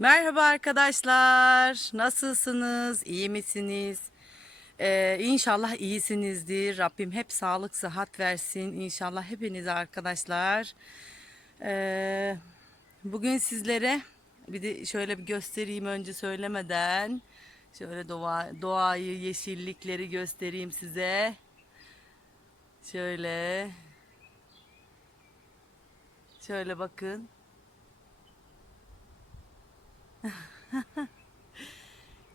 Merhaba arkadaşlar. Nasılsınız? İyi misiniz? Ee, inşallah iyisinizdir. Rabbim hep sağlık, sıhhat versin. İnşallah hepinize arkadaşlar. Ee, bugün sizlere bir de şöyle bir göstereyim önce söylemeden. Şöyle doğa, doğayı, yeşillikleri göstereyim size. Şöyle. Şöyle bakın.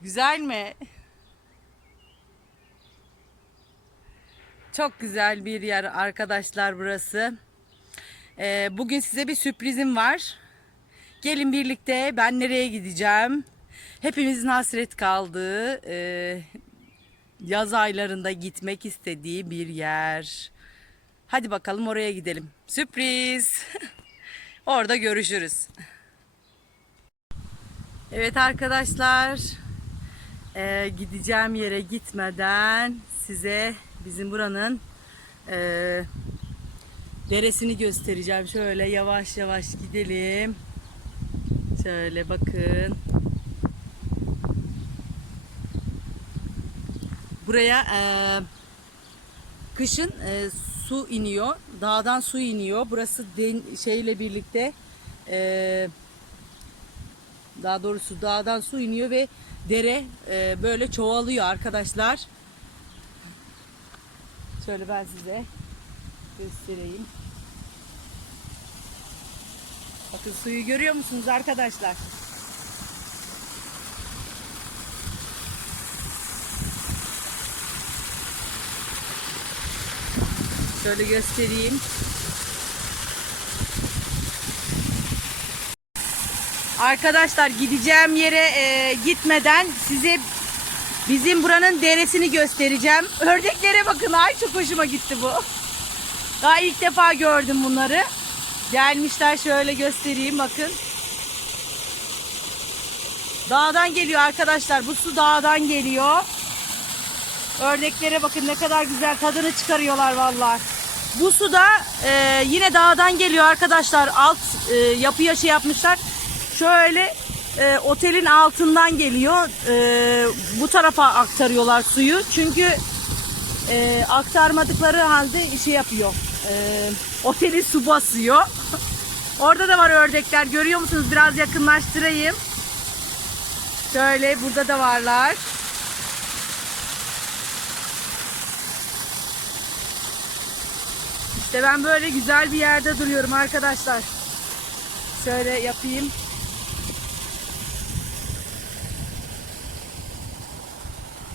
Güzel mi? Çok güzel bir yer arkadaşlar burası. Ee, bugün size bir sürprizim var. Gelin birlikte ben nereye gideceğim? Hepimizin hasret kaldığı e, yaz aylarında gitmek istediği bir yer. Hadi bakalım oraya gidelim. Sürpriz. Orada görüşürüz. Evet arkadaşlar, eee, gideceğim yere gitmeden size bizim buranın eee, deresini göstereceğim. Şöyle yavaş yavaş gidelim. Şöyle bakın. Buraya eee, kışın eee, su iniyor, dağdan su iniyor. Burası den- şeyle birlikte. eee daha doğrusu dağdan su iniyor ve dere e, böyle çoğalıyor arkadaşlar. Şöyle ben size göstereyim. Bakın suyu görüyor musunuz arkadaşlar? Şöyle göstereyim. Arkadaşlar gideceğim yere e, gitmeden size bizim buranın deresini göstereceğim. Ördeklere bakın ay çok hoşuma gitti bu. Daha ilk defa gördüm bunları. Gelmişler şöyle göstereyim bakın. Dağdan geliyor arkadaşlar. Bu su dağdan geliyor. Ördeklere bakın ne kadar güzel tadını çıkarıyorlar vallahi. Bu su da e, yine dağdan geliyor arkadaşlar. Alt e, yapıya şey yapmışlar. Şöyle e, otelin altından geliyor. E, bu tarafa aktarıyorlar suyu. Çünkü e, aktarmadıkları halde şey yapıyor. E, oteli su basıyor. Orada da var ördekler. Görüyor musunuz? Biraz yakınlaştırayım. Şöyle burada da varlar. İşte ben böyle güzel bir yerde duruyorum arkadaşlar. Şöyle yapayım.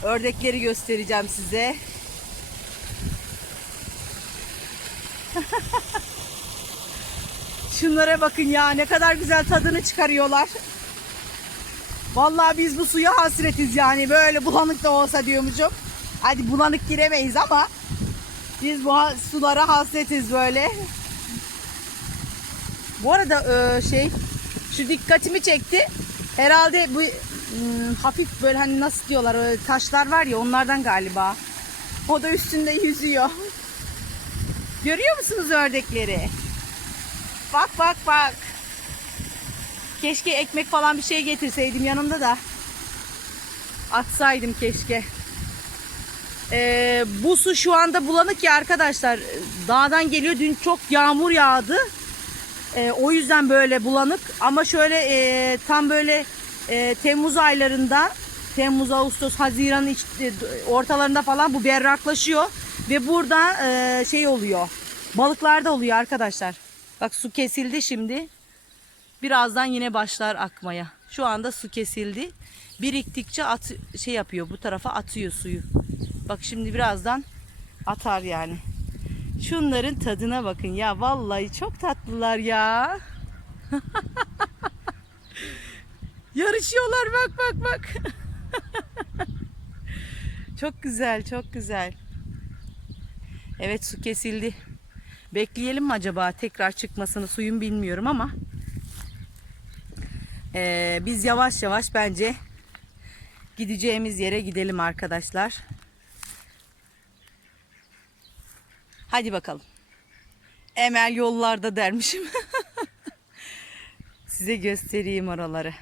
Ördekleri göstereceğim size. Şunlara bakın ya ne kadar güzel tadını çıkarıyorlar. Vallahi biz bu suya hasretiz yani böyle bulanık da olsa diyormuşum. Hadi bulanık giremeyiz ama biz bu sulara hasretiz böyle. Bu arada e, şey şu dikkatimi çekti. Herhalde bu hmm, hafif böyle hani nasıl diyorlar öyle taşlar var ya onlardan galiba. O da üstünde yüzüyor. Görüyor musunuz ördekleri? Bak bak bak. Keşke ekmek falan bir şey getirseydim yanımda da. Atsaydım keşke. Ee, bu su şu anda bulanık ya arkadaşlar. Dağdan geliyor. Dün çok yağmur yağdı. Ee, o yüzden böyle bulanık. Ama şöyle e, tam böyle e, Temmuz aylarında Temmuz, Ağustos, Haziran iç- e, ortalarında falan bu berraklaşıyor. Ve burada e, şey oluyor. Balıklarda oluyor arkadaşlar. Bak su kesildi şimdi. Birazdan yine başlar akmaya. Şu anda su kesildi. Biriktikçe at, şey yapıyor bu tarafa atıyor suyu. Bak şimdi birazdan atar yani. Şunların tadına bakın ya vallahi çok tatlılar ya. Yarışıyorlar bak bak bak. çok güzel çok güzel. Evet su kesildi. Bekleyelim mi acaba tekrar çıkmasını suyun bilmiyorum ama eee, biz yavaş yavaş bence gideceğimiz yere gidelim arkadaşlar. Hadi bakalım. Emel yollarda dermişim. Size göstereyim oraları.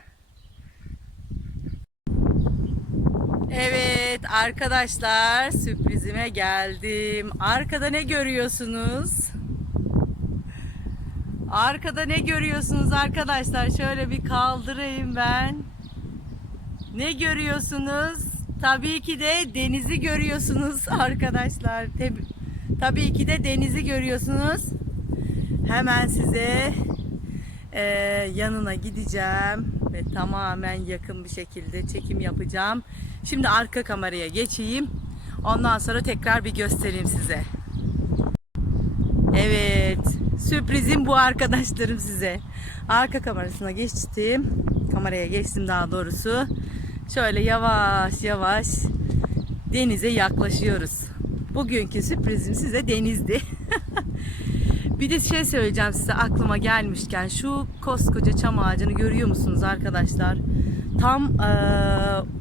Evet arkadaşlar sürprizime geldim. Arkada ne görüyorsunuz? Arkada ne görüyorsunuz arkadaşlar? Şöyle bir kaldırayım ben. Ne görüyorsunuz? Tabii ki de denizi görüyorsunuz arkadaşlar. Teb- Tabii ki de denizi görüyorsunuz. Hemen size e, yanına gideceğim ve tamamen yakın bir şekilde çekim yapacağım. Şimdi arka kameraya geçeyim. Ondan sonra tekrar bir göstereyim size. Evet, sürprizim bu arkadaşlarım size. Arka kamerasına geçtim. Kameraya geçtim daha doğrusu. Şöyle yavaş yavaş denize yaklaşıyoruz. Bugünkü sürprizim size denizdi. bir de şey söyleyeceğim size aklıma gelmişken şu koskoca çam ağacını görüyor musunuz arkadaşlar? Tam eee,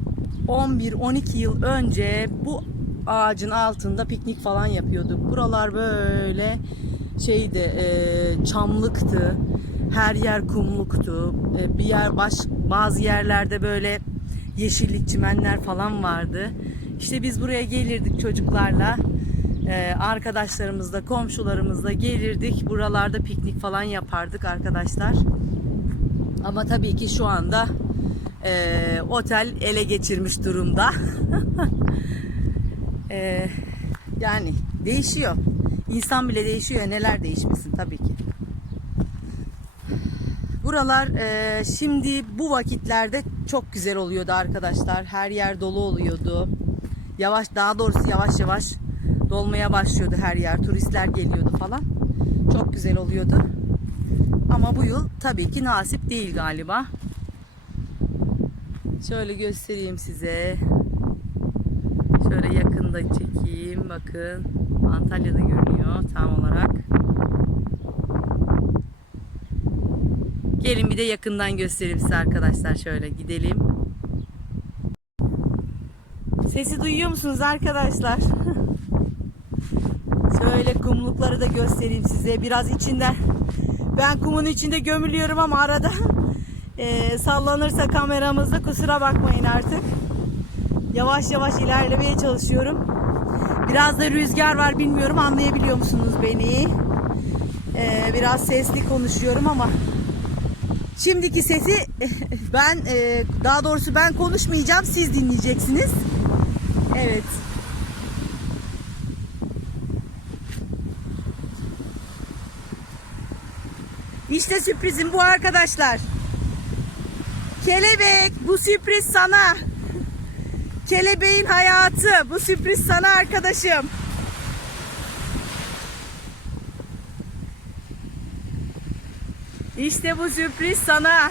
11-12 yıl önce bu ağacın altında piknik falan yapıyorduk. Buralar böyle şeydi eee, çamlıktı. Her yer kumluktu. E, bir yer baş bazı yerlerde böyle yeşillik çimenler falan vardı. İşte biz buraya gelirdik çocuklarla. Ee, arkadaşlarımızla, komşularımızla gelirdik. Buralarda piknik falan yapardık arkadaşlar. Ama tabii ki şu anda e, otel ele geçirmiş durumda. E, yani değişiyor. İnsan bile değişiyor. Neler değişmesin tabii ki. Buralar e, şimdi bu vakitlerde çok güzel oluyordu arkadaşlar. Her yer dolu oluyordu. Yavaş daha doğrusu yavaş yavaş dolmaya başlıyordu her yer. Turistler geliyordu falan. Çok güzel oluyordu. Ama bu yıl tabii ki nasip değil galiba. Şöyle göstereyim size. Şöyle yakında çekeyim. Bakın. Antalya'da görünüyor tam olarak. Gelin bir de yakından göstereyim size arkadaşlar. Şöyle gidelim. Sesi duyuyor musunuz arkadaşlar? Şöyle kumlukları da göstereyim size. Biraz içinden ben kumun içinde gömülüyorum ama arada eee, sallanırsa kameramızda kusura bakmayın artık. Yavaş yavaş ilerlemeye çalışıyorum. Biraz da rüzgar var bilmiyorum anlayabiliyor musunuz beni? Eee, biraz sesli konuşuyorum ama Şimdiki sesi ben e, daha doğrusu ben konuşmayacağım siz dinleyeceksiniz. Evet. İşte sürprizim bu arkadaşlar. Kelebek bu sürpriz sana. Kelebeğin hayatı bu sürpriz sana arkadaşım. İşte bu sürpriz sana.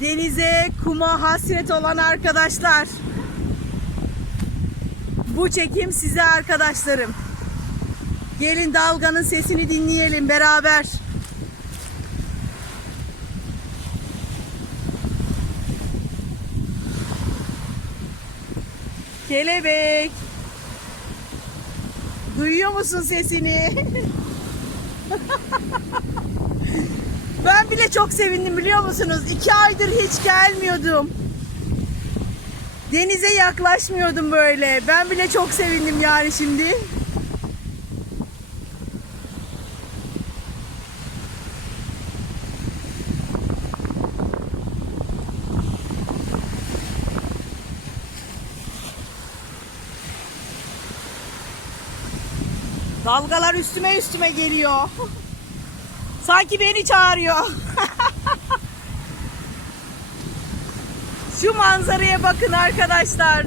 Denize, kuma hasret olan arkadaşlar. Bu çekim size arkadaşlarım. Gelin dalganın sesini dinleyelim beraber. Kelebek. Duyuyor musun sesini? Ben bile çok sevindim biliyor musunuz? İki aydır hiç gelmiyordum. Denize yaklaşmıyordum böyle. Ben bile çok sevindim yani şimdi. Dalgalar üstüme üstüme geliyor. Sanki beni çağırıyor. Şu manzaraya bakın arkadaşlar.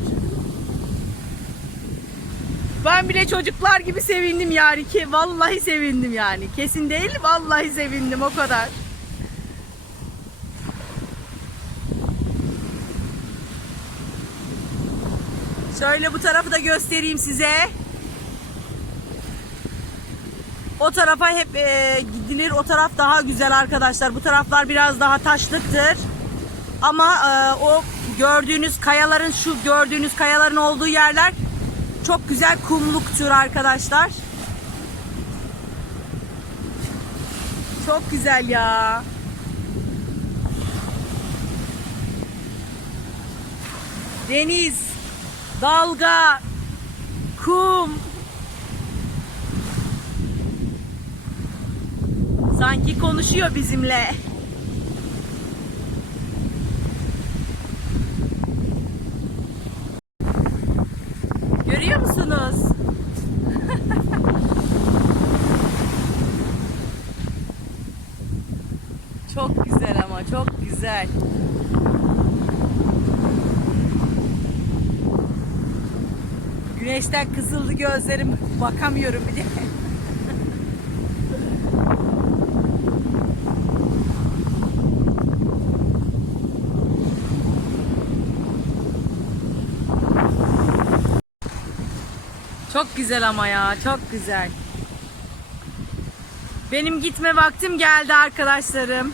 Ben bile çocuklar gibi sevindim yani ki vallahi sevindim yani. Kesin değil vallahi sevindim o kadar. Şöyle bu tarafı da göstereyim size. O tarafa hep e, gidilir. O taraf daha güzel arkadaşlar. Bu taraflar biraz daha taşlıktır. Ama e, o gördüğünüz kayaların şu gördüğünüz kayaların olduğu yerler çok güzel kumluktur arkadaşlar. Çok güzel ya. deniz, dalga, kum. Sanki konuşuyor bizimle. Görüyor musunuz? çok güzel ama çok güzel. Güneşten kızıldı gözlerim bakamıyorum bir Çok güzel ama ya, çok güzel. Benim gitme vaktim geldi arkadaşlarım.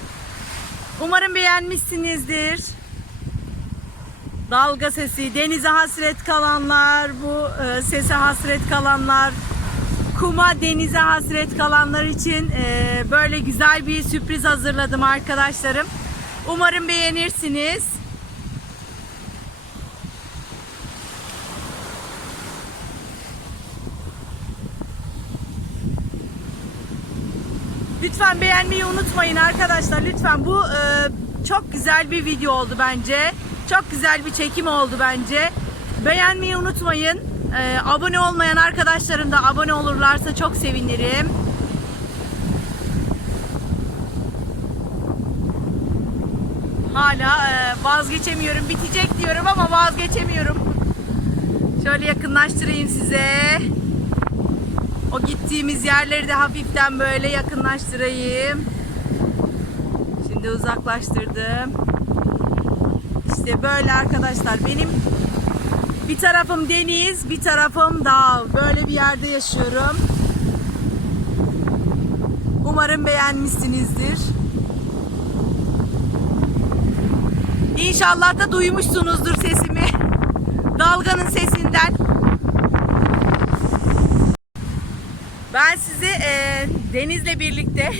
Umarım beğenmişsinizdir. Dalga sesi, denize hasret kalanlar, bu e, sese hasret kalanlar, kuma denize hasret kalanlar için e, böyle güzel bir sürpriz hazırladım arkadaşlarım. Umarım beğenirsiniz. Lütfen beğenmeyi unutmayın arkadaşlar. Lütfen bu e, çok güzel bir video oldu bence. Çok güzel bir çekim oldu bence. Beğenmeyi unutmayın. E, abone olmayan arkadaşlarım da abone olurlarsa çok sevinirim. Hala e, vazgeçemiyorum. Bitecek diyorum ama vazgeçemiyorum. Şöyle yakınlaştırayım size. O gittiğimiz yerleri de hafiften böyle yakınlaştırayım. Şimdi uzaklaştırdım. İşte böyle arkadaşlar benim bir tarafım deniz, bir tarafım dağ. Böyle bir yerde yaşıyorum. Umarım beğenmişsinizdir. İnşallah da duymuşsunuzdur sesimi. Dalganın sesinden. Ben sizi e, Deniz'le birlikte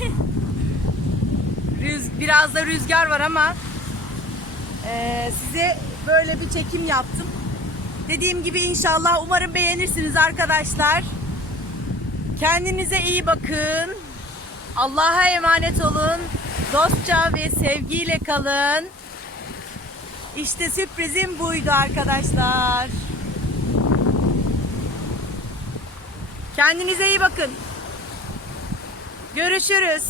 rüz, biraz da rüzgar var ama e, size böyle bir çekim yaptım. Dediğim gibi inşallah umarım beğenirsiniz arkadaşlar. Kendinize iyi bakın. Allah'a emanet olun. Dostça ve sevgiyle kalın. İşte sürprizim buydu arkadaşlar. Kendinize iyi bakın. Görüşürüz.